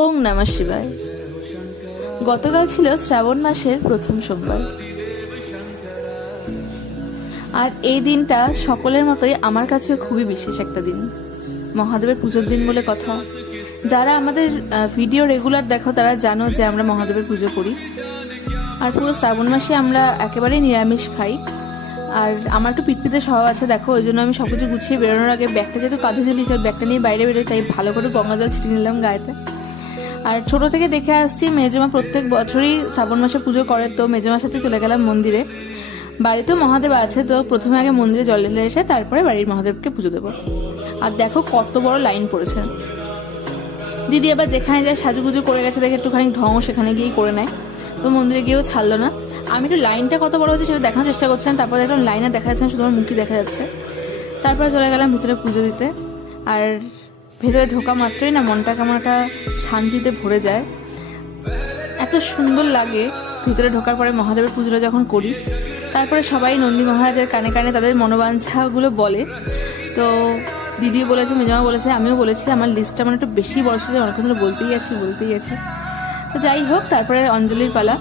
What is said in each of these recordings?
ওম নমঃ শিবায়। গতকাল ছিল শ্রাবণ মাসের প্রথম সোমবার, আর এই দিনটা সকলের মতোই আমার কাছে খুবই বিশেষ একটা দিন। মহাদেবের পুজোর দিন বলে কথা। যারা আমাদের ভিডিও রেগুলার দেখো তারা জানো যে আমরা মহাদেবের পুজো করি, আর পুরো শ্রাবণ মাসে আমরা একেবারেই নিরামিষ খাই। আর আমার একটু পিটপিটে স্বভাব আছে, দেখো ওই জন্য আমি সবকিছু গুছিয়ে বেরোনোর আগে ব্যাগটা যেহেতু কাঁধে ঝুলিয়েছি আর ব্যাগটা নিয়ে বাইরে বেরোই, তাই ভালো করে গঙ্গা জল ছিটিয়ে নিলাম গায়েতে। আর ছোট থেকে দেখে আসছি মেজমা প্রত্যেক বছরই শ্রাবণ মাসে পুজো করে, তো মেজমার সাথে চলে গেলাম মন্দিরে। বাড়িতেও মহাদেব আছে, তো প্রথমে আগে মন্দিরে জল ঢেলে এসে তারপরে বাড়ির মহাদেবকে পুজো দেবো। আর দেখো কত বড় লাইন পড়েছে। দিদি আবার যেখানে যায় সাজুগুজু করে গেছে দেখে একটুখানি ঢং সেখানে গিয়েই করে নেয়, তো মন্দিরে গিয়েও ছাড়লো না। আমি একটু লাইনটা কত বড় হচ্ছে সেটা দেখানোর চেষ্টা করছিলাম, তারপর দেখলাম লাইনে দেখা যাচ্ছে না, শুধু আমার মুখই দেখা যাচ্ছে। তারপরে চলে গেলাম ভিতরে পুজো দিতে। আর ভেতরে ঢোকা মাত্রই না মনটা কেমন একটা শান্তিতে ভরে যায়, এত সুন্দর লাগে। ভিতরে ঢোকার পরে মহাদেবের পুজোটা যখন করি, তারপরে সবাই নন্দী মহারাজের কানে কানে তাদের মনোবাঞ্ছাগুলো বলে। তো দিদিও বলেছে, মেজমা বলেছে, আমিও বলেছি। আমার লিস্টটা মানে একটু বেশি বড় ছিল, অনেকক্ষণ ধরে বলতেই গেছি। তো যাই হোক, তারপরে অঞ্জলির পালা।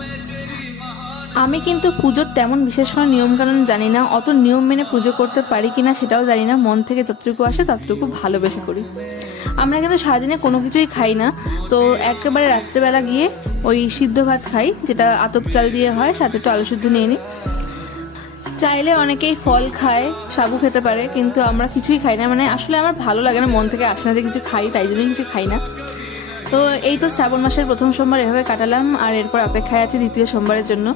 আমি কিন্তু পুজোর তেমন বিশেষ কোনো নিয়মকানুন জানি না, অত নিয়ম মেনে পুজো করতে পারি কিনা সেটাও জানি না। মন থেকে যতটুকু আসে ততটুকু ভালোবেসে করি। আমরা কিন্তু সারাদিনে কোনো কিছুই খাই না, তো একেবারে রাত্রেবেলা গিয়ে ওই সিদ্ধ ভাত খাই, যেটা আতপ চাল দিয়ে হয়, সাথে একটু আলু সিদ্ধ নিয়ে নিই। চাইলে অনেকেই ফল খায়, সাবু খেতে পারে, কিন্তু আমরা কিছুই খাই না। মানে আসলে আমার ভালো লাগে না, মন থেকে আসে না যে কিছু খাই, তাই জন্যই কিছু খাই না। তো এই তো শ্রাবণ মাসের প্রথম সোমবার এভাবে কাটালাম, আর এরপর অপেক্ষায় আছি দ্বিতীয় সোমবারের জন্য।